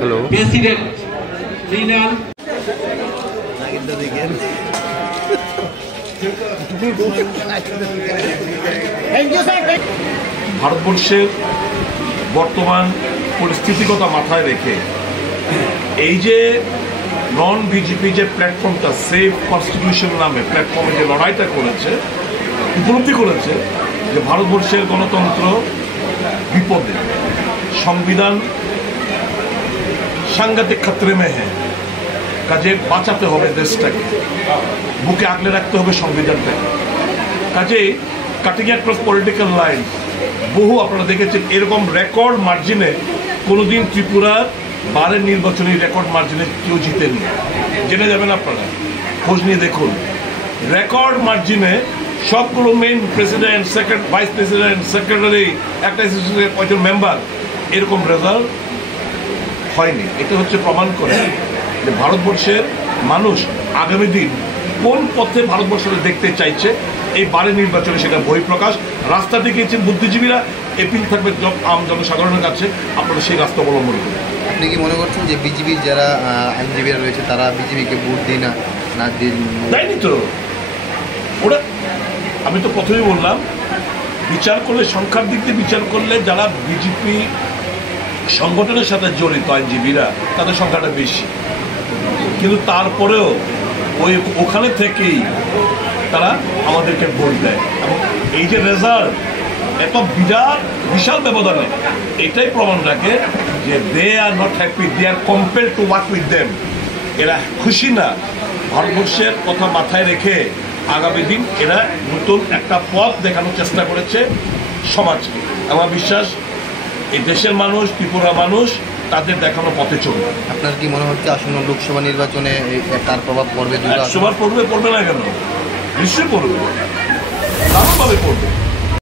Hello president renal ভারতবর্ষের বর্তমান পরিস্থিতিগত মাথায় রেখে এই যে নন বিজেপি যে প্ল্যাটফর্মটা সেফ কনস্টিটিউশন নামে প্ল্যাটফর্মে যে লড়াইটা করেছে, উপলব্ধি করেছে যে ভারতবর্ষের গণতন্ত্র বিপদে, সংবিধান সাংঘাতিক খতরে মে হ্যাঁ, কাজে বাঁচাতে হবে দেশটাকে, বুকে আগলে রাখতে হবে সংবিধানটাকে। কাজে কাটিং অ্যাক্রস পলিটিক্যাল লাইন বহু আপনারা দেখেছেন এরকম রেকর্ড মার্জিনে কোনোদিন ত্রিপুরার বারের নির্বাচনী রেকর্ড মার্জিনে কেউ জিতেনি, জেনে যাবেন আপনারা, খোঁজ নিয়ে দেখুন। রেকর্ড মার্জিনে সবগুলো main president, vice president, secretary, একটা কয়েকজন মেম্বার, এরকম রেজাল্ট হয়নি। এটা হচ্ছে প্রমাণ করে যে ভারতবর্ষের মানুষ আগামী দিন কোন পথে ভারতবর্ষকে দেখতে চাইছে। এই বারের নির্বাচনে সেটা বহিঃপ্রকাশ। রাস্তা দেখিয়েছেন বুদ্ধিজীবীরা, এপিল থাকবে আম জনসাধারণের কাছে, আপনারা সেই রাস্তা অবলম্বন করুন। আপনি কি মনে করছেন যে বিজেপির যারা আইনজীবীরা রয়েছে তারা বিজেপিকে ভোট দিই না দেয়নি তো ওরা? আমি তো প্রথমেই বললাম, বিচার করলে সংখ্যার দিক দিয়ে বিচার করলে যারা বিজেপি সংগঠনের সাথে জড়িত আইনজীবীরা তাদের সংখ্যাটা বেশি, কিন্তু তারপরেও ওখানে থেকেই তারা আমাদেরকে ভোট দেয়। এবং এই যে রেজাল্ট এত বিশাল ব্যবধানে, এটাই প্রমাণ রাখে যে they are not happy, they are compel to work with them. এরা খুশি না। ভারতবর্ষের কথা মাথায় রেখে আগামী দিন এরা নতুন একটা পথ দেখানোর চেষ্টা করেছে সমাজকে। আমার বিশ্বাস এই দেশের মানুষ, ত্রিপুরা মানুষ তাদের দেখানো পথে চলবে। আপনার কি মনে হচ্ছে আসন্ন লোকসভা নির্বাচনে তার প্রভাব পড়বে? 100 বার পড়বে না কেন? নিশ্চয়ই পড়বে, দারুণভাবে পড়বে।